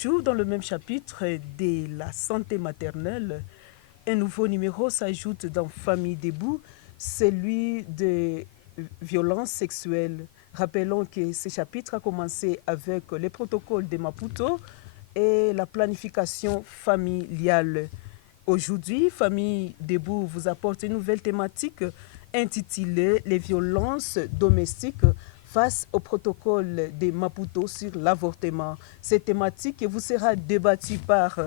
Toujours dans le même chapitre de la santé maternelle, un nouveau numéro s'ajoute dans Famille debout, celui de violences sexuelles. Rappelons que ce chapitre a commencé avec les protocoles de Maputo et la planification familiale. Aujourd'hui, Famille debout vous apporte une nouvelle thématique intitulée Les violences domestiques face au protocole de Maputo sur l'avortement. Cette thématique vous sera débattue par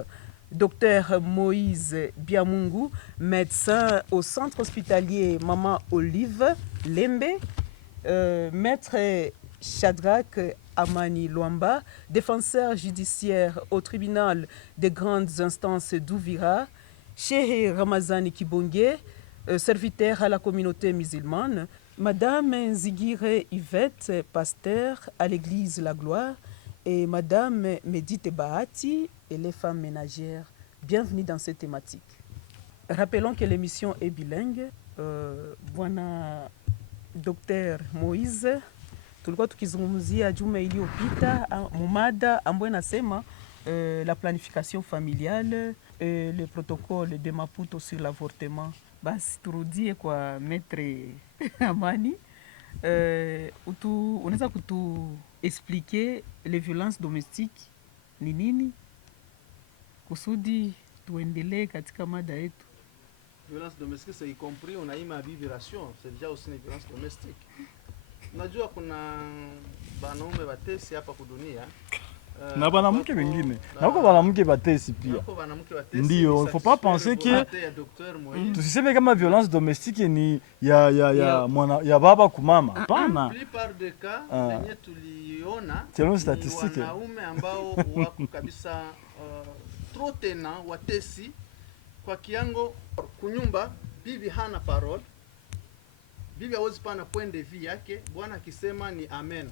Dr Moïse Biamungu, médecin au centre hospitalier Maman Olive Lembe, maître Shadrach Amani Luamba, défenseur judiciaire au tribunal des grandes instances d'Ouvira, Cheikh Ramazani Kibonge, serviteur à la communauté musulmane, Madame Zigire Yvette, pasteur à l'église La Gloire, et Madame Medite Bahati et les femmes ménagères. Bienvenue dans cette thématique. Rappelons que l'émission est bilingue. Bwana Dr. Moise, tulikuwa tukizungumzia juma iliyopita mumada ambayo inasema la planification familiale, le protocole de Maputo sur l'avortement. Basi turudie kwa Maître Amani, unaweza kutu expliquer les violences domestiques ni nini kusudi tuendelee katika mada yetu. Violence domestique, c'est y compris on a eu ma vibration, c'est déjà aussi une violence domestique. Unajua kuna banaume batesi hapa kudunia na banamke wengine na huko banamke batesi pia. Ndio, il faut pas penser que tusiseme kama violence domestique ni ya baba kumama. Hapana. Plupart des cas yenye tuliona selon statistique wanaume ambao wako kabisa trop tena watesi kwa kiango kunyumba. Bibi hana parole, bibi hawezi pana point de vue yake, bwana akisema ni amen.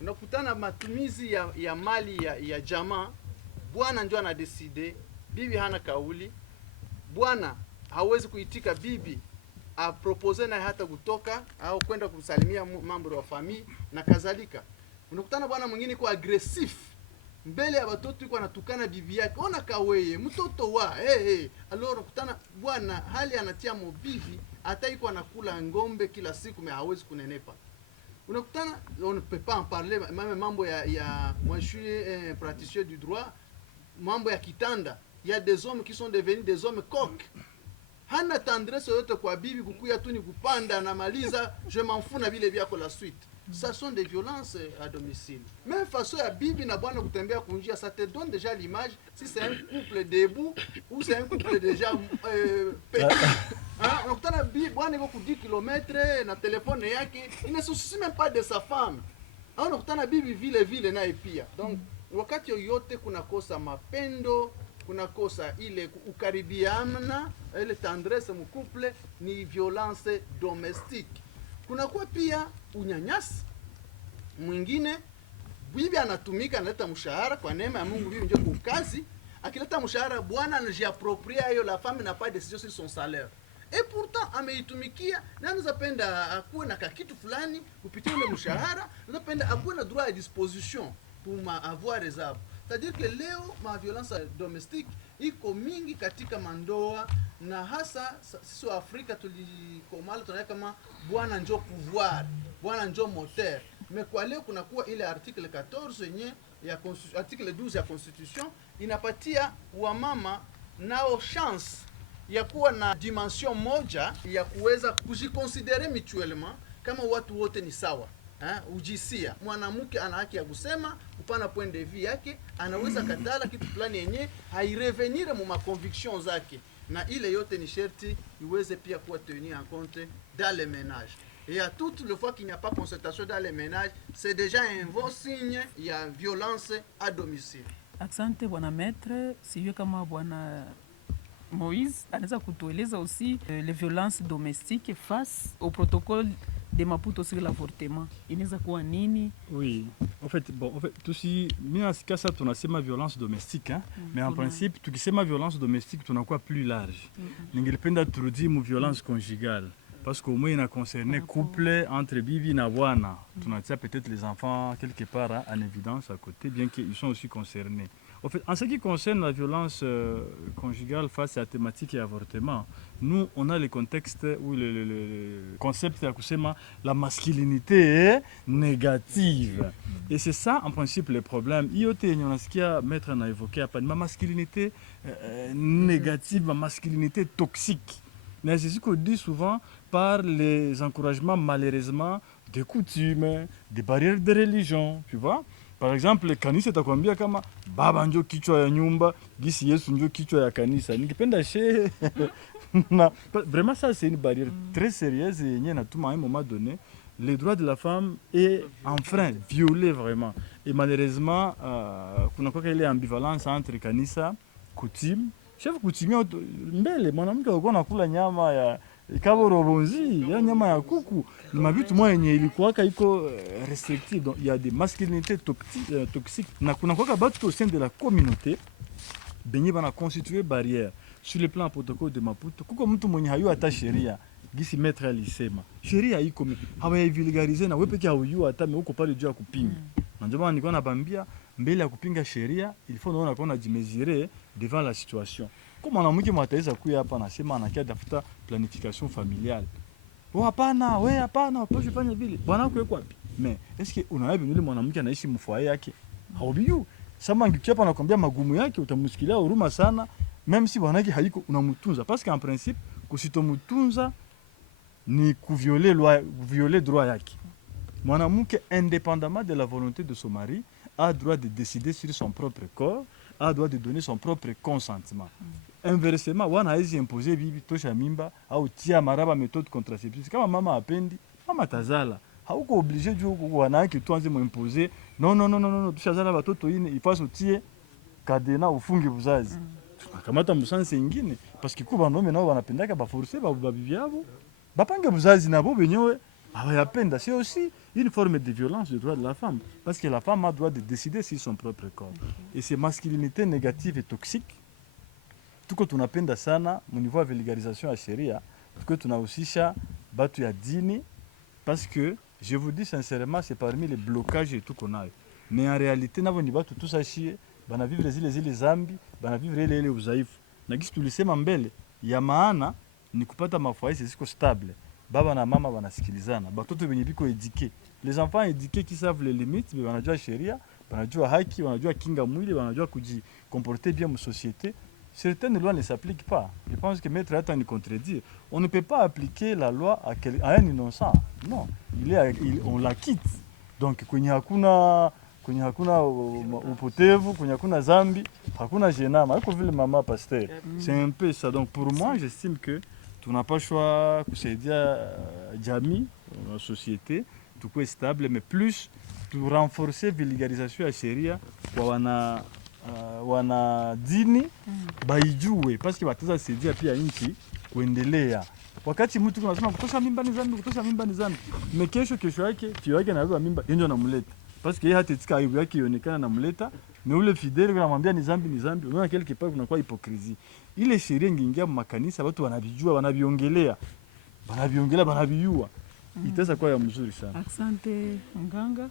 Unakutana matumizi ya mali ya jamaa, bwana ndio anadecide, bibi hana kauli. Bwana hawezi kuitika bibi a propose na hata kutoka au kwenda kumsalimia mambo ya familia na kadhalika. Unakutana bwana mwingine kwa aggressive mbele ya watoto, yuko anatukana bibi yake, ona kaweye mtoto wa alors unakutana bwana hali anatia mobibi, hata yuko anakula ngombe kila siku, mais hawezi kunenepa. Unakutana, on ne peut pas en parler, même mambo moi je suis un praticien du droit, mambo ya kitanda, il y a des hommes qui sont devenus des hommes coqs. Hana tendresse yote kwa bibi, kukuya tu ni kupanda na maliza, je m'en fous na vile vyako la suite. Ça sont des violences à domicile. Même façon ya bibi na bwana kutembea kunjia, ça te donne déjà l'image si c'est un couple debout ou c'est un couple déjà on a bwana iko 10 km na telefone yake, il ne se soucie même pas de sa femme. On a bibi vile naye pia. Donc wakati yote kuna kosa mapendo, kuna kosa ile ukaribiana, ile tendresse mu couple, ni violence domestique. Kuna kwa pia unyanyasi mwingine, bibi anatumika analeta mshahara kwa neema ya Mungu, bibi ndio kukazi, akileta mshahara bwana anajiapproprier hiyo, la femme n'a pas de décision sur son salaire. Et pourtant ameitumikia na anazapenda akuwe na kitu fulani kupitia ule mshahara, anazapenda akuwe na droit à disposition pour avoir réserve. C'est-à-dire que leo ma violence domestique iko mingi katika mandoa, na hasa sisi wa Afrika tulikomala tunaona kama bwana ndio pouvoir, bwana ndio moteur. Mais kwa leo kuna kuwa ile article 14 yenye ya article 12 ya constitution inapatia wa mama nao chance ya kuwa na dimension moja ya kuweza kujiconsidere mutuellement kama watu wote ni sawa. Ujisia mwanamke ana haki ya kusema upana point de vue yake, anaweza katala kitu fulani yenye hairevenir mu conviction zake, na ile yote ni sherti iweze pia kuwa tenir en compte dans le ménage. Et à toute le fois qu'il n'y a pas concertation dans les ménages, c'est déjà un bon signe, il y a violence à domicile. Asante bwana maître, sijue kama bwana Moïse anaweza kutueleza aussi les violences domestiques face au protocole de Maputo sur l'avortement. Inaweza kuwa nini? Oui, en fait tusi mimi nasikia sasa tunasema violence domestique mais en principe tukisema violence domestique tunakuwa plus large. Ningelipenda turudi mu violence conjugale parce qu'au moins il a concerné couple entre bibi na bwana. Tunatia peut-être les enfants quelque part en évidence à côté, bien qu'ils sont aussi concernés. En fait, en ce qui concerne la violence conjugale face à la thématique et avortement, nous, on a le contexte où le concept ya kusema la masculinité est négative. Et c'est ça, en principe, le problème. Yote yenye unasikia maître na évoqué hapa, ma masculinité négative, ma masculinité toxique. Mais c'est ce qu'on dit souvent par les encouragements, malheureusement, des coutumes, des barrières de religion, tu vois. Par exemple, kanisa itakwambia kama baba ndio kichwa ya nyumba, gisi Yesu ndio kichwa ya kanisa. Nikipenda she vraiment ça c'est une barrière très sérieuse et yenye natuma à un moment donné les droits de la femme est enfreint, violé vraiment. Et malheureusement kuna kwa ile ambivalence entre kanisa, coutume. Chef coutumier mbele mwanamke alikuwa anakula nyama ya ikabo robonzi, ya nyama ya kuku. Ni mabitu mwa yenye ilikuwaka iko restrictive. Donc il y a des masculinités toxiques. Na kuna kwa batu au sein de la communauté benye bana constituer barrière sur le plan protocole de Maputo. Kuko mtu mwenye hayu hata sheria gisi maître alisema. Sheria iko hawaya vulgariser na wewe peke haujua hata uko pale juu ya kupinga. Na ndio maana nilikuwa nabambia mbele ya kupinga sheria il faut naona kuna jimesurer devant la situation. Kama mwanamke mwataweza kuja hapa anasema anakia tafuta planification familiale. Oh hapana, wewe hapana, uposhe fanya vile. Bwana wako yuko wapi? Mais est-ce que unawapi yule mwanamke anaishi mfoyer yake? Haubiyu. Sama ngikiapa anakuambia magumu yake utamsikilia huruma sana, même si bwana yake haiko unamtunza parce qu'en principe kusitomtunza ni violer droit yake. Mwanamke indépendamment de la volonté de son mari a droit de décider sur son propre corps, a droit de donner son propre consentement. Inversement, wana haizi imposer bibi tosha mimba au tia maraba méthode contraceptive. Kama mama apendi, mama tazala. Hauko obligé juu wanawake tuanze muimposer. Non, tushazala watoto ine ipaso tie kadena ufunge buzazi. Tunakamata musanse ingine parce que kuba nome nao wanapendaka ba forcer ba bibi yabo. Bapange buzazi nabo benyewe abayapenda. C'est aussi une forme de violence du droit de la femme parce que la femme a droit de décider sur son propre corps. Et ces masculinités négatives et toxiques tuko tunapenda sana mu niveau ya vulgarisation ya sheria, tuko tunahusisha batu ya dini parce que je vous dis sincèrement c'est parmi les blocages et tout qu'on a. Mais en réalité navo ni batu tusashie bana vivre zile zambi, bana vivre ile udhaifu. Na gisi tulisema mbele ya maana ni kupata mafoyer ziko stable. Baba na mama wanasikilizana, batoto wenye biko éduqués. Les enfants éduqués qui savent les limites, wanajua sheria, wanajua haki, wanajua kinga mwili, wanajua comporter bien dans la société. Certaines lois ne s'appliquent pas. Je pense que maître Atta nous contredire. On ne peut pas appliquer la loi à un innocent. Non, on la quitte. Donc kwenye hakuna upotevu, kwenye hakuna zambi, hakuna jenama. Haiko vile mama pasteur. C'est un peu ça. Donc pour moi, j'estime que tu n'as pas le choix kusaidia jamii, la société, tout est stable, mais plus pour renforcer vulgarisation ya sheria kwa wana dini baijue parce que wataweza saidia pia nchi kuendelea. Wakati mtu anasema kutosha mimba ni zambi, kesho yake fio yake anabeba mimba yenyewe anamleta parce que yeye hatatika aibu yake ionekana anamleta, na ule fidèle anamwambia ni zambi. Unaona quelque part kuna kwa hypocrisie. Ile sheria ingiingia makanisa watu wanavijua, wanaviongelea, wanavijua. Itaweza kuwa ya mzuri sana. Asante mganga.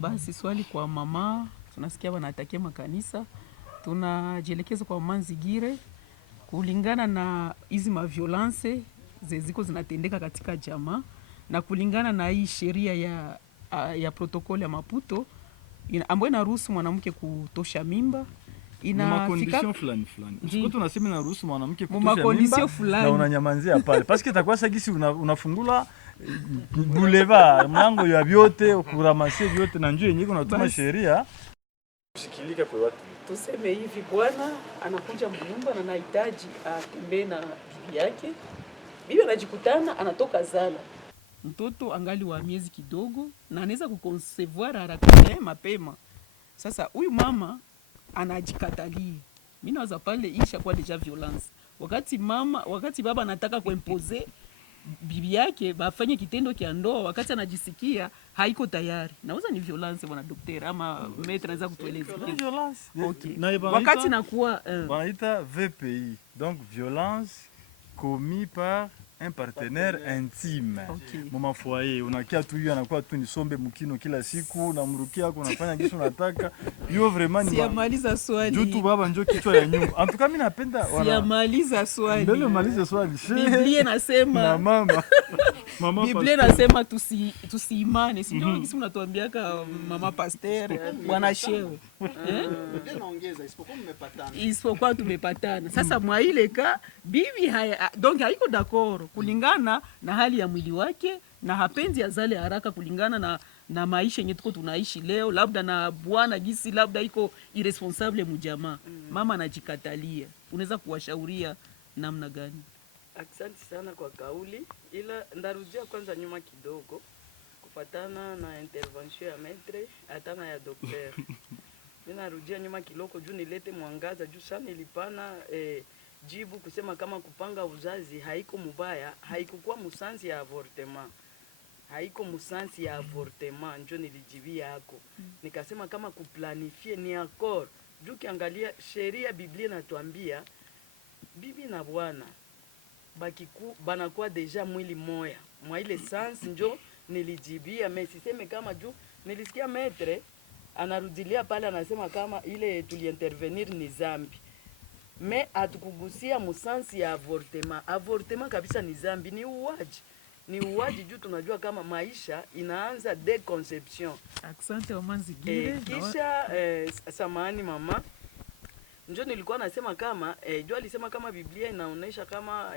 Basi swali kwa mama, tunasikia wanatakia makanisa, tunajielekeza kwa mama Nzigire kulingana na hizi maviolence ziko zinatendeka katika jamaa na kulingana na hii sheria ya protokoli ya Maputo ambayo inaruhusu mwanamke kutosha mimba condition fulani. Siko tunasema inaruhusu mwanamke kutosha mimba na unanyamanzia pale parce que itakuwa sagisi unafungula boulevard mlango ya vyote kuramasia vyote na njoo yenyewe unatuma sheria kusikilika kwa watu. Tuseme hivi, bwana anakuja mnyumba na anahitaji atembee na bibi yake. Bibi anajikutana anatoka zala. Mtoto angali wa miezi kidogo na anaweza kuconcevoir haraka mapema. Sasa huyu mama anajikatalia. Mimi nawaza pale isha kwa deja violence. Wakati baba anataka kuimpose bibi yake bafanye kitendo kia ndoa wakati anajisikia haiko tayari. Naweza ni violence bwana daktari ama maître anaweza kutueleza. Violence. Okay. Wakati nakuwa wanaita VPI. Donc violence commis par un partenaire intime. Okay. Mama foyer, unakia tu hiyo anakuwa tu nisombe mkino kila siku, unamrukia unafanya kitu unataka. Hiyo vraiment ni Siyamaliza swali. juu tu baba njoo kichwa ya nyumba. En tout cas mimi napenda Siyamaliza swali. Mbele malize swali. Biblia Na nasema mama Biblia nasema tusiimane. Sio kisi mnatuambiaka mama pasteur, bwana shehe. Biblia inaongeza isipokuwa mmepatana. Isipokuwa tumepatana. Sasa mwa ile ka bibi haya donc haiko d'accord kulingana na hali ya mwili wake na hapendi azale haraka kulingana na maisha yenye tuko tunaishi leo, labda na bwana gisi labda iko irresponsable mujamaa. Mama anajikatalia. Unaweza kuwashauria namna gani? Asante sana kwa kauli, ila ndarudia kwanza nyuma kidogo kufatana na intervention ya maître atana ya docteur. Mimi narudia nyuma kidogo juu nilete mwangaza juu sana nilipana jibu kusema kama kupanga uzazi haiko mubaya, haikukuwa musansi ya avortement. Haiko musansi ya avortement njo nilijibia yako. Nikasema kama kuplanifie ni accord. Juu kiangalia sheria Biblia natuambia bibi na bwana banakuwa deja mwili moya. Mwa ile sans njo nilijibia, mesiseme kama juu nilisikia maître anarudilia pale anasema kama ile tuliintervenir ni zambi. Me atukugusia musansi ya avortement. Avortement kabisa ni zambi, ni uwaji. Ni uwaji juu tunajua kama maisha inaanza de conception. Asante Omanzigire. Kisha samahani mama. Njo nilikuwa nasema kama jua alisema kama Biblia inaonesha kama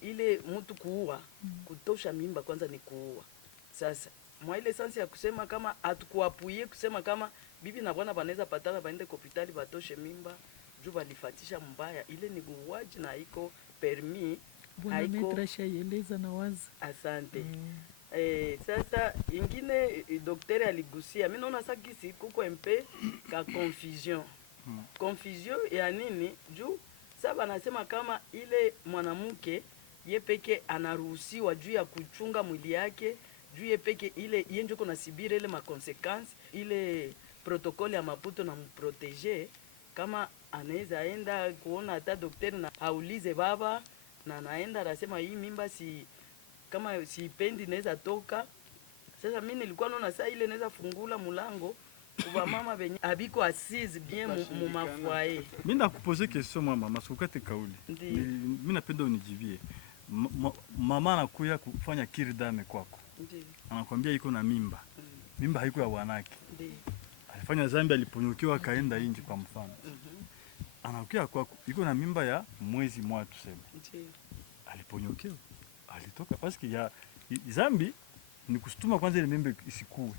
ile mtu kuua, kutosha mimba kwanza ni kuua. Sasa mwa ile sansi ya kusema kama atukuapuye kusema kama bibi na bwana banaweza patana baende hospitali batoshe mimba juu balifatisha mbaya, ile ni uwaji na haiko permis. Bwana metra shaeleza na wazi. Asante. Sasa ingine daktari aligusia, mimi naona sakisi kuko MP ka confusion. Confusion ya nini? Juu sasa anasema kama ile mwanamke ye peke anaruhusiwa juu ya kuchunga mwili yake, juu ye peke ile yenjo kuna sibire ile makonsequence ile protokoli ya Maputo na mprotege, kama anaweza enda kuona hata daktari na aulize baba na naenda anasema hii mimba si kama sipendi naweza toka. Sasa mimi nilikuwa naona saa ile naweza fungula mulango kwa mama benye abiko assise bien mu mafoyer. Mimi nakupoze question mama, masukate kauli. Mimi napenda unijibie. Mama anakuya kufanya kirdame kwako. Ndiyo. Anakwambia iko na mimba. Mimba haiko ya bwanake. Ndiyo. Alifanya zambi, aliponyokiwa kaenda inji kwa mfano. Anakuya kwako iko na mimba ya mwezi mmoja tuseme. Ndiyo. Aliponyokiwa. Alitoka paski ya zambi ni kusituma kwanza ile mimba isikue.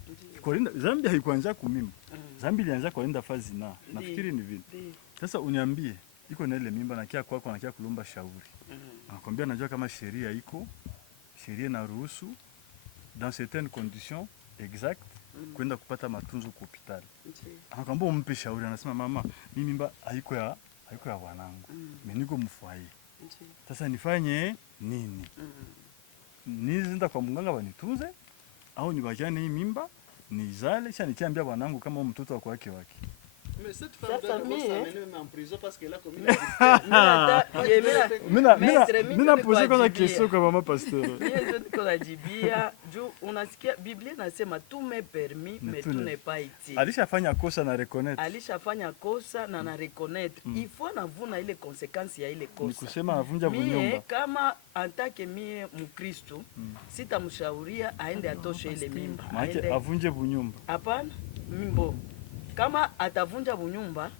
Korinda zambi haikuanza kumimba. Zambi ilianza kwenda fazi na. Nafikiri ni vile. Sasa uniambie iko na ile mimba na kia kwako na kia kulomba shauri. Anakwambia najua kama sheria iko, sheria na ruhusu dans certaines conditions exactes kwenda kupata matunzo kwa hospitali. Anakwambia umpe shauri, anasema mama, mimi mimba haiko ya wanangu. Mimi niko mfwaye. Sasa nifanye nini? Nizinda kwa mganga wanitunze au nibajane hii mimba nizale kisha nikiambia bwanangu kama mtoto wako wake. Mais cette femme doit d'abord s'amener même en prison parce qu'elle a commis Mina pose kwa question kwa mama pasteur. Yeye ndio najibia juu unasikia Biblia nasema tume permis mais tu n'es pas utile. Alishafanya kosa na reconnaître. Alishafanya kosa na na reconnaître. Il faut navuna ile conséquence ya ile kosa. Ni kusema avunja bunyumba. Mie kama antake mie Mkristo sitamshauria aende atoshe ile mimba. Maana avunje bunyumba. Hapana, mimbo. Kama atavunja bunyumba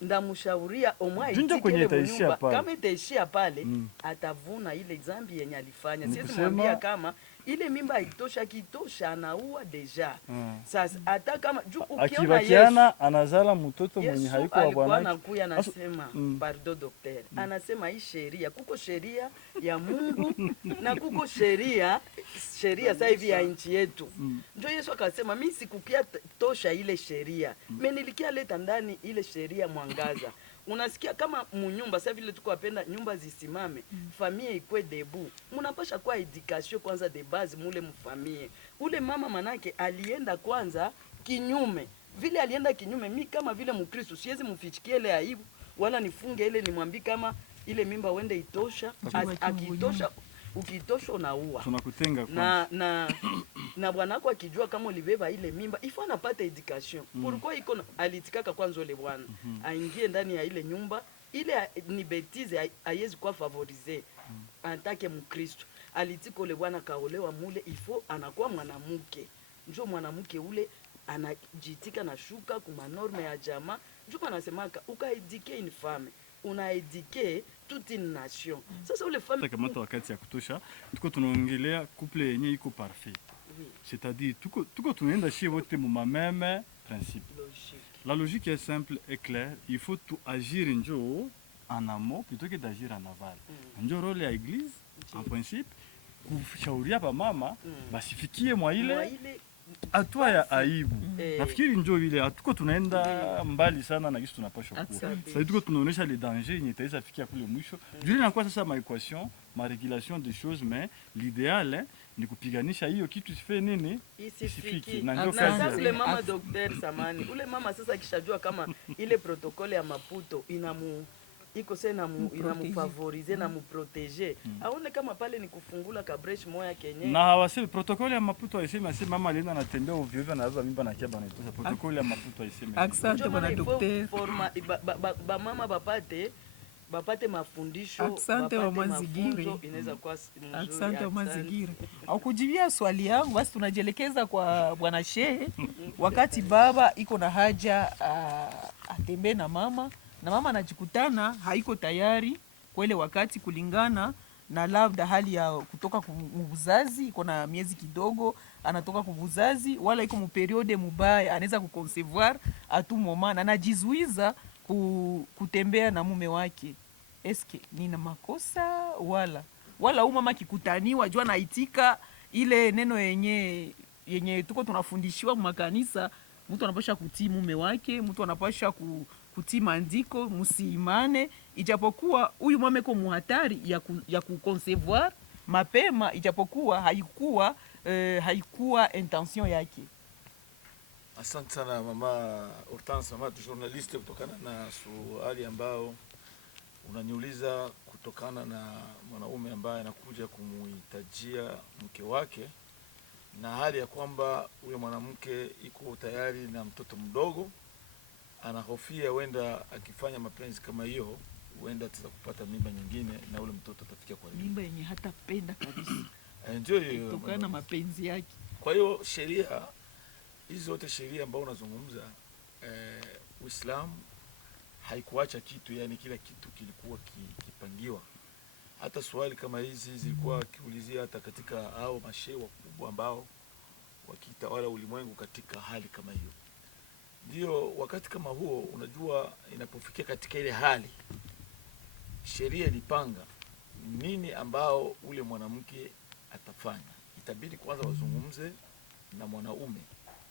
ndamshauria omwa itike bunyumba. Kama itaishia pale atavuna ile zambi yenye alifanya. Siwezi mwambia kama ile mimba haitosha, kitosha anaua deja. Sasa hata kama ukiona Yesu anazala mtoto mwenye haiko wa bwana. Anakuya anasema pardon docteur. Anasema hii sheria, kuko sheria ya Mungu na kuko sheria sasa hivi ya nchi yetu. Ndio Yesu akasema mimi sikukia tosha ile sheria. Mimi nilikia leta ndani ile sheria mwangaza. Unasikia kama munyumba sasa vile tuko wapenda nyumba zisimame, familia ikwe debu. Mnapasha kwa education kwanza de base mule mfamie. Ule mama manake alienda kwanza kinyume. Vile alienda kinyume, mimi kama vile Mkristo siwezi mfichikie ile aibu wala nifunge ile nimwambie kama ile mimba uende itosha, akitosha ukitosha unaua. Tunakutenga Na bwanako akijua kama ulibeba ile mimba, ifo anapata education. Pourquoi iko alitikaka kwanza ile bwana aingie ndani ya ile nyumba, ile ni betize haiwezi kuwa favoriser en tant que Mkristo. Alitika ule bwana kaolewa mule, ifo anakuwa mwanamke. Njoo mwanamke ule anajitika na shuka kuma norme ya jamaa. Njoo anasemaka ukaedike une femme, unaedike toute une nation. Sasa ule femme kama wakati ya kutosha tuko tunaongelea couple yenye iko parfait. Oui. C'est-à-dire tuko tunaenda chez wote mu même principe. Logique. La logique est simple et claire, il faut tout agir njo en amont plutôt que d'agir en aval. Njo role ya église en principe kushauria pa mama basifikie mwa ile hatua ya aibu. Nafikiri njo vile hatuko tunaenda mbali sana na kitu tunapaswa kuwa. Sasa tuko tunaonesha les dangers yenye itaweza fikia kule mwisho. Juu inakuwa sasa ma equation, ma régulation des choses, mais l'idéal ni kupiganisha hiyo kitu isifanye nini? Isifiki. Na ndio kazi ya ule mama daktari samani. Ule mama sasa akishajua kama ile protokole ya Maputo iko sasa inamufavorize na muproteger. Aone kama pale ni kufungula kabresh moya Kenya. Na hawasemi protokole ya Maputo haisemi asi mama alienda anatembea ovyo ovyo anabeba mimba na kia bana itosha. Protokole ya Maputo haisemi. Asante bwana daktari. Ba mama bapate mafundisho. Asante wa Mazigiri. Inaweza kuwa mzuri. Asante wa Mazigiri. Au kujibia swali yangu basi tunajielekeza kwa bwana shehe. Wakati baba iko na haja atembee na mama anajikutana haiko tayari kwa ile wakati, kulingana na labda hali ya kutoka kuuzazi, iko na miezi kidogo anatoka kuuzazi, wala iko mu periode mubaya, anaweza kuconcevoir atu moment, anajizuiza kutembea na mume wake. Eske nina makosa wala mama kikutaniwa jua naitika ile neno yenye tuko tunafundishiwa makanisa, mtu anapasha kutii mume wake, mtu anapasha kutii maandiko, musiimane, ijapokuwa huyu mama iko muhatari ya kuconcevoir mapema, ijapokuwa haikuwa intention yake. Asante sana mama Hortense, mama journaliste, kutokana na swali ambao unaniuliza kutokana na mwanaume ambaye anakuja kumuhitajia mke wake, na hali ya kwamba huyo mwanamke iko tayari na mtoto mdogo, anahofia wenda akifanya mapenzi kama hiyo wenda ataweza kupata mimba nyingine na ule mtoto atafikia kwa mimba yenye hatapenda kabisa. Ndio hiyo kutokana na mapenzi yake. Kwa hiyo sheria hizi zote, sheria ambayo unazungumza, Uislamu haikuacha kitu, yani kila kitu kilikuwa kipangiwa. Hata swali kama hizi zilikuwa kiulizia hata katika hao mashehe wakubwa ambao wakitawala ulimwengu katika hali kama hiyo. Ndio wakati kama huo, unajua inapofikia katika ile hali, sheria ilipanga nini ambao ule mwanamke atafanya. Itabidi kwanza wazungumze na mwanaume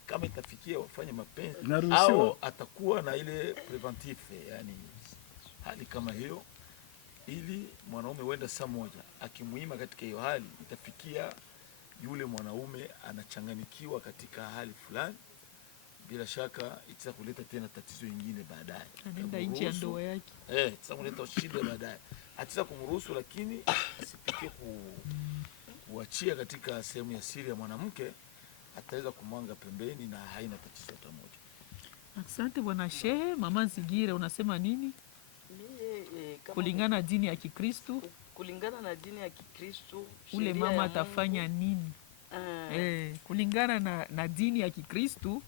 kama itafikia wafanye mapenzi au atakuwa na ile preventive, yani hali kama hiyo, ili mwanaume wenda saa moja akimuima katika hiyo hali, itafikia yule mwanaume anachanganikiwa katika hali fulani, bila shaka itaweza kuleta tena tatizo lingine baadaye. Anaenda nje ya ndoa yake. Itaweza kuleta shida baadaye. Ataweza kumruhusu, lakini asifikie kuachia katika sehemu ya siri ya mwanamke, ataweza kumwanga pembeni na haina tatizo hata moja. Asante bwana shehe. Mama Zigire, unasema nini? Kulingana na dini ya Kikristo, kulingana na dini ya Kikristo, ule mama atafanya nini? Kulingana na dini ya Kikristo,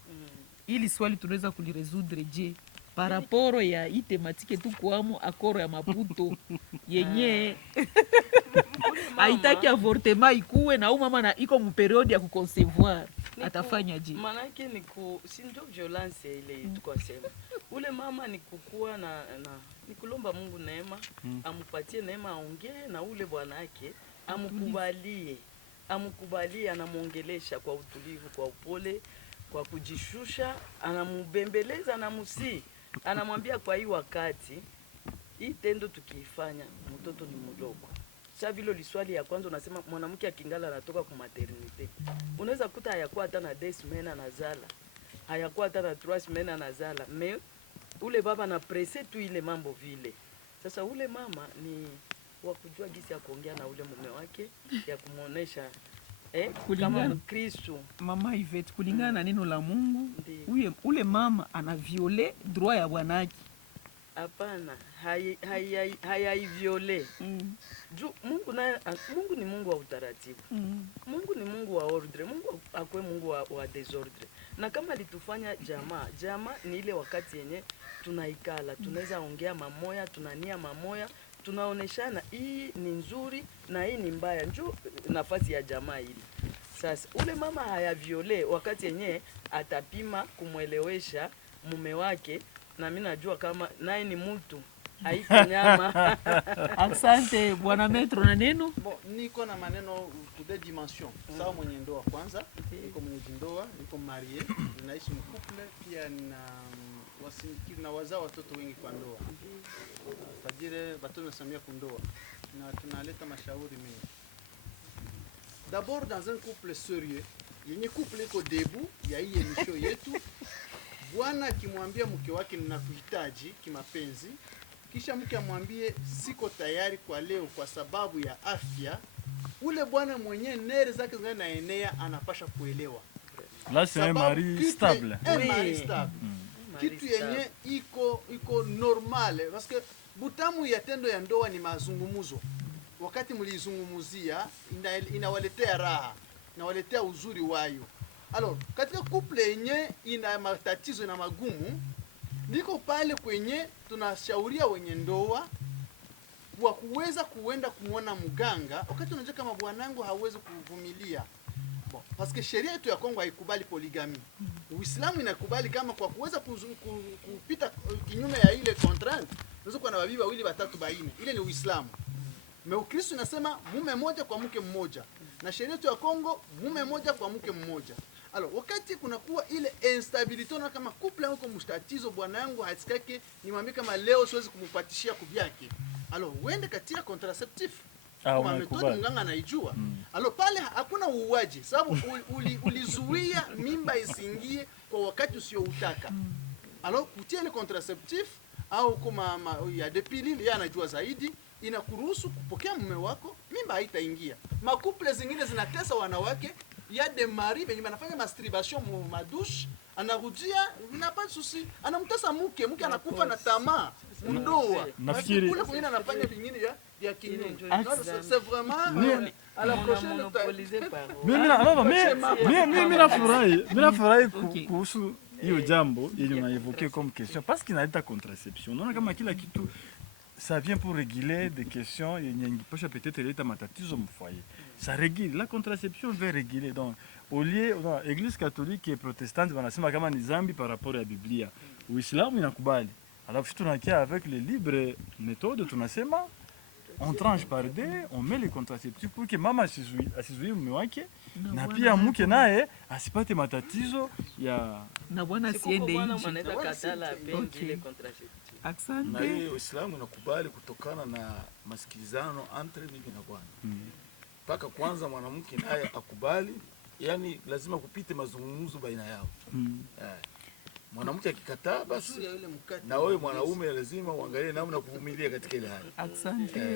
ili swali tunaweza kuliresoudre je paraporo ya hii tematike tu kwamo akoro ya Maputo yenye haitaki avortement ikuwe na mama na iko mu periode ya kuconcevoir, atafanya je? Manake si ndio violence ile tukasema. Ule mama ni kukua na ni kulomba Mungu neema, amupatie neema, aongee na ule bwana yake, amukubalie, anamuongelesha kwa utulivu, kwa upole, kwa kujishusha, anamubembeleza, anamusi, anamwambia kwa hii wakati hii tendo tukiifanya mtoto ni mdogo. Sasa vile liswali ya kwanza unasema mwanamke akingala anatoka kwa maternity, unaweza kuta hayakuwa hata na 10 semaines anazala, hayakuwa hata na 3 semaines anazala, mais ule baba na presse tu ile mambo vile, Sasa ule mama ni wa kujua gisi ya kuongea na ule mume wake, ya kumuonesha kama Mkristo. Mama Yvette, kulingana na neno la Mungu, Ndiyo. ule mama ana viole droit ya bwanake. Hapana, hayaiviole. Juu Mungu ni Mungu wa utaratibu. Mungu ni Mungu wa ordre. Mungu akwe Mungu wa desordre. Na kama litufanya jamaa ni ile wakati yenye tunaikala, tunaweza ongea mamoya, tunania mamoya, tunaoneshana hii ni nzuri na hii ni mbaya. Njoo nafasi ya jamaa hili. Sasa ule mama hayaviole wakati yenye atapima kumwelewesha mume wake, na mimi najua kama naye ni mtu haiko nyama. Asante bwana Metro na neno. Bon, niko na maneno kude dimension. Sawa, mwenye ndoa kwanza, niko mwenye ndoa, niko marie, ninaishi mkuple, pia na wazao watoto wengi kwa ndoa. Fadire watoto nasamia kundoa. Na tunaleta mashauri mengi. D'abord dans un couple sérieux, yenye couple iko debout ya hii emission yetu, bwana akimwambia mke wake ninakuhitaji kimapenzi, kisha mke amwambie siko tayari kwa leo kwa sababu ya afya, ule bwana mwenye nere zake zinaenea anapasha kuelewa. Là c'est un mari stable. Un mari stable. Kitu yenye iko normal parce que butamu ya tendo ya ndoa ni mazungumuzo. Wakati mlizungumuzia inawaletea raha, inawaletea uzuri wayo. Alors, katika couple yenye ina matatizo na magumu, ndiko pale kwenye tunashauria wenye ndoa kwa kuweza kuenda kumwona mganga wakati unajua kama bwanangu hawezi kuvumilia. Bon, parce que sheria yetu ya Kongo haikubali polygamy. Uislamu inakubali kama kwa kuweza kupita kinyume ya ile contrainte, unaweza kuwa na wabibi wawili watatu baine. Ile ni Uislamu. Ukristo inasema mume mmoja kwa mke mmoja. Na sheria yetu ya Kongo mume mmoja kwa mke mmoja. Alors, wakati kunakuwa ile instability na kama couple huko mstatizo, bwana yangu hasikake nimwambie kama leo siwezi kumpatishia kubyake. Alors, uende katia contraceptif. Kama metodi mganga anaijua. Alors, pale hakuna uuaji sababu ulizuia mimba isingie kwa wakati usioutaka. Alors, kutia ile contraceptif au kama ya depilili yeye anajua zaidi, inakuruhusu kupokea mume wako, mimba haitaingia. Makuple zingine zinatesa wanawake, ya de mari benye banafanya masturbation mu madouche, anarudia inapata susi, anamtesa mke anakufa na tamaa ndoa. Nafikiri kule kwingine anafanya vingine ya kinyume. C'est vraiment à la prochaine mimi nafurahi kuhusu hiyo jambo yenye unaevoke comme question parce qu'il inaleta contraception. Unaona kama kila kitu ça vient pour réguler des questions yenye posha peut-être leta matatizo mfoyer. Ça régule la contraception veut réguler. Donc au lieu l'église catholique et protestante wanasema kama ni zambi par rapport à Biblia. Uislamu inakubali. Alors si tunakia avec les libres méthodes tunasema on tranche par deux, on met les contraceptifs pour que mama asizuie mume wake na pia mke naye asipate matatizo ya na bwana siende nje. Asante. Na hiyo Uislamu inakubali kutokana na masikilizano entre bibi na bwana. Paka kwanza mwanamke naye akubali, yani lazima kupite mazungumzo baina yao. Mwanamke akikataa basi na wewe mwanaume lazima uangalie namna kuvumilia katika ile hali.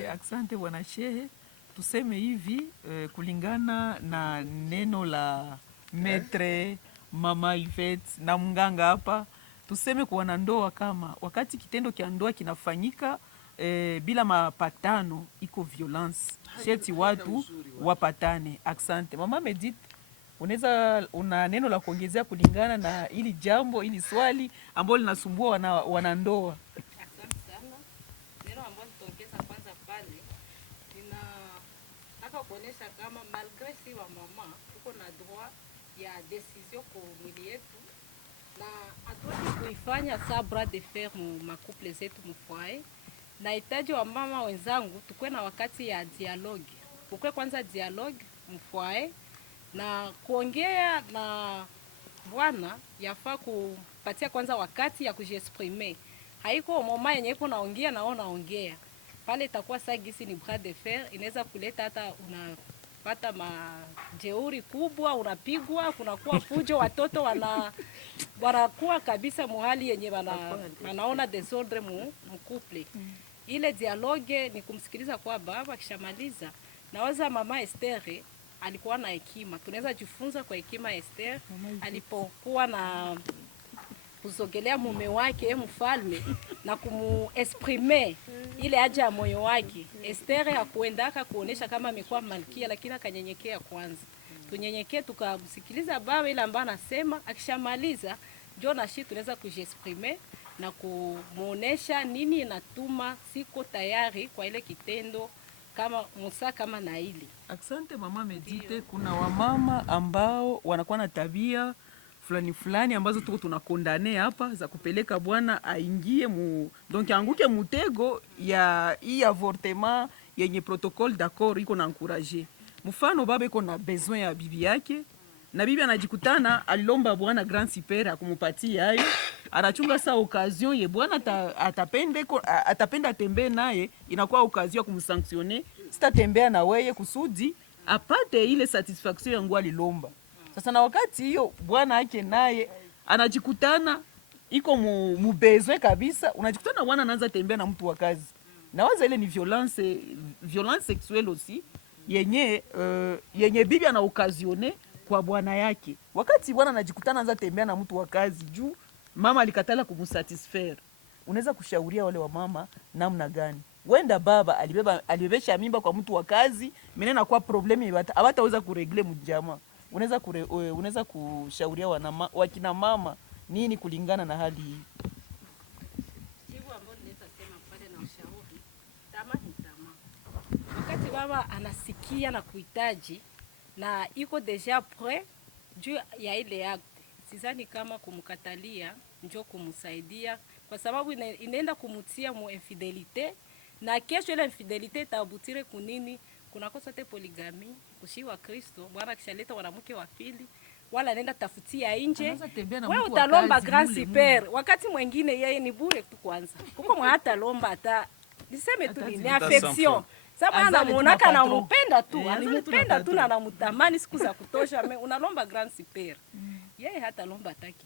Asante bwana shehe. Tuseme hivi kulingana na neno la Maître Mama Yvette na mganga hapa, tuseme kwa wanandoa kama wakati kitendo kia ndoa kinafanyika bila mapatano iko violence. Sheti watu wapatane. Asante. Mama Medit, una neno la kuongezea kulingana na ili jambo, ili swali ambalo linasumbua wanandoa? Asante sana. Neno ambalo nitaongeza kwanza pale, ninataka kuonesha kama malgré si wa mama tuko na droit ya decision kwa mwili yetu, na hatuwezi kuifanya sa bras de fer mu couple zetu mu foyer. Na hitaji wa mama wenzangu tukue na wakati ya dialogue. Ukwe kwanza dialogue mu foyer, na kuongea na bwana yafaa kupatia kwanza wakati ya kujiexprimer. Haiko mama yenye iko naongea na naongea. Pale itakuwa sagisi ni bras de fer, inaweza kuleta hata unapata majeuri kubwa, unapigwa, kunakuwa fujo, watoto wanakuwa kabisa muhali yenye wanaona desordre mu couple. ile dialogue ni kumsikiliza kwa baba. Akishamaliza nawaza mama Esther alikuwa na hekima, tunaweza jifunza kwa hekima ya Esther alipokuwa na kuzogelea mume wake mfalme na kumuexprime ile haja ya moyo wake. Esther hakuendaka kuonesha kama amekuwa malkia, lakini akanyenyekea kwanza. Tunyenyekee tukamsikiliza baba ile ambaye anasema, akishamaliza ndio na shi tunaweza kujiexprime na kumuonesha nini inatuma siko tayari kwa ile kitendo kama Musa kama na ile. Asante mama Medite. Kuna wamama ambao wanakuwa na tabia fulani fulani ambazo tuko tunakondane hapa za kupeleka bwana aingie donc anguke mutego ya hii avortement yenye protocole d'accord iko na encourager. Mfano baba iko na besoin ya bibi yake na bibi anajikutana alilomba bwana grand super akumupatia hayo, anachunga saa occasion ye bwana atapenda tembee naye, inakuwa occasion ya kumsanctionner, sitatembea na wewe kusudi apate ile satisfaction yangu alilomba. Sasa na wakati hiyo bwana yake naye anajikutana iko mubezwe kabisa, unajikutana bwana anaanza tembea na mtu wa kazi. Na waza ile ni violence sexuelle aussi yenye bibi ana occasionner kwa bwana yake. Wakati bwana anajikutana anaanza tembea na mtu wa kazi juu mama alikatala kumsatisfaire. Unaweza kushauria wale wa mama namna gani? Wenda baba alibebesha mimba kwa mtu wa kazi, mimi na kwa problemi hawataweza kuregle mjama. Unaweza kushauria wakina mama nini kulingana na hali hii? Jibu ambalo naweza sema pale na ushauri, tamaa ni tamaa. Wakati baba anasikia na kuhitaji na iko deja prêt juu ya ile acte, sidhani kama kumkatalia ndio kumsaidia, kwa sababu inaenda kumutia mu infidelite, na kesho ile infidelite itabutire kunini? Kuna kosa te polygamy kushiwa Kristo. Bwana kishaleta mwanamke wa pili wala nenda tafutia nje, wewe utalomba grand super. Wakati mwingine yeye ni bure tu kwanza. Huko mwa hata lomba hata niseme tu ni affection. Sababu anamuonaka anampenda tu, alimpenda tu na anamtamani siku za kutosha, unalomba grand super. Yeye hata lomba hataki.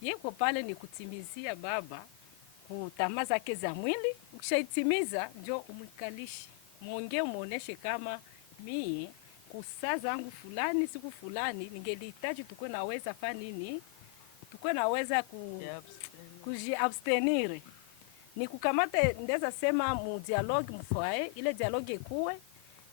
Yeye kwa pale ni kutimizia baba kutamaa zake za mwili. Ukishaitimiza ndio umkalishi. Muongee muoneshe kama mimi kusaa zangu fulani siku fulani ningelihitaji tukue naweza fanya nini, tukue naweza kujiabstenir, ni kukamata ndeza sema mu dialogue mfoae, ile dialogue ikuwe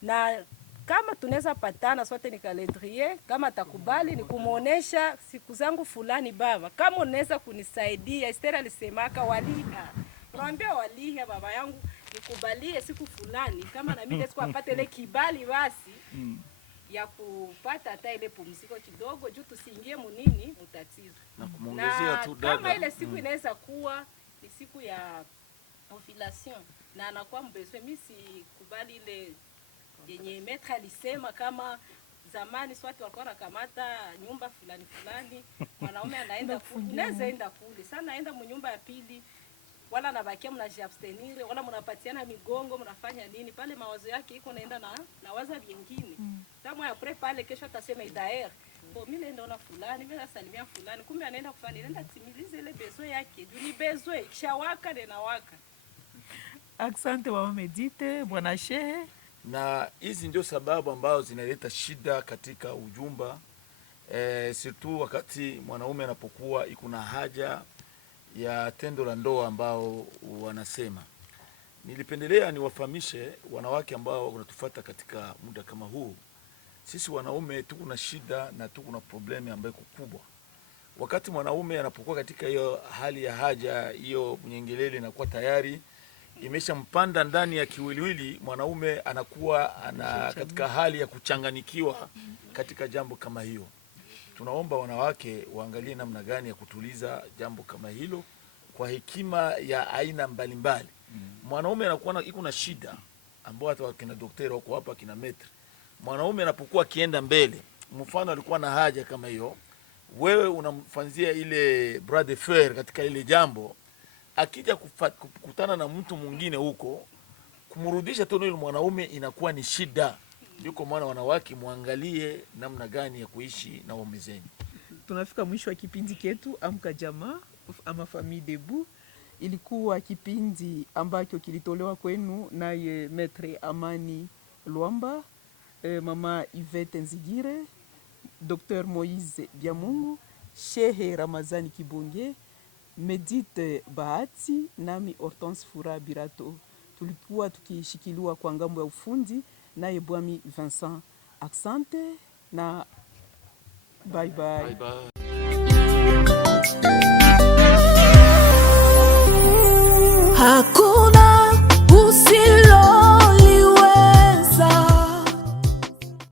na kama tunaweza patana sote ni calendrier, kama atakubali ni kumuonesha siku zangu fulani baba, kama unaweza kunisaidia. Esther alisemaka waliha, naambia waliha baba yangu nikubalie siku fulani, kama na mimi siku apate ile kibali basi ya kupata hata ile pumziko kidogo, juu tusiingie munini mutatizo. Na kumuongezea tu dada, kama ile siku inaweza kuwa ni siku ya ovulation na anakuwa mbezwe, mimi sikubali ile yenye metra alisema kama zamani swati walikuwa nakamata nyumba fulani fulani, mwanaume anaenda unaweza enda kule sana, naenda mu nyumba ya pili wala nabakia mnajiabstenir wala mnapatiana migongo, mnafanya nini pale, mawazo yake iko naenda na waza vingine. Sasa après pale kesho atasema idaer bon, mimi naenda na fulani, mimi nasalimia fulani, kumbe anaenda kufanya, anaenda timilize ile besoin yake, ni besoin kishawaka na waka. Asante mama Medite, bwana shehe. Na hizi ndio sababu ambazo zinaleta shida katika ujumba, surtout wakati mwanaume anapokuwa iko na haja ya tendo la ndoa ambao wanasema. Nilipendelea niwafahamishe wanawake ambao wanatufuata katika muda kama huu, sisi wanaume tuko na shida na tuko na problemi ambayo kubwa. Wakati mwanaume anapokuwa katika hiyo hali ya haja, hiyo mnyengelele inakuwa tayari imeshampanda ndani ya kiwiliwili, mwanaume anakuwa katika hali ya kuchanganikiwa katika jambo kama hiyo. Tunaomba wanawake waangalie namna gani ya kutuliza jambo kama hilo kwa hekima ya aina mbalimbali. Mwanaume anakuwa iko na shida ambao hata kina daktari wako hapa, kina metre. Mwanaume anapokuwa akienda mbele, mfano alikuwa na haja kama hiyo, wewe unamfanzia ile bras de fer katika ile jambo, akija kukutana na mtu mwingine huko, kumrudisha tena ile mwanaume inakuwa ni shida. Yuko maana wanawake muangalie namna gani ya kuishi na waume zenu. Tunafika mwisho wa kipindi ketu Amka Jamaa ama Famille Debout. ilikuwa kipindi ambacho kilitolewa kwenu naye Maître Amani Luamba, Mama Yvette Nzigire, Dr. Moïse Biamungu, Shehe Ramazani Kibonge, Medite Bahati, nami Hortense Fura Birato. Tulikuwa tukishikiliwa kwa ngambo ya ufundi naye Bwami Vincent. Asante na bye bye. Bye bye.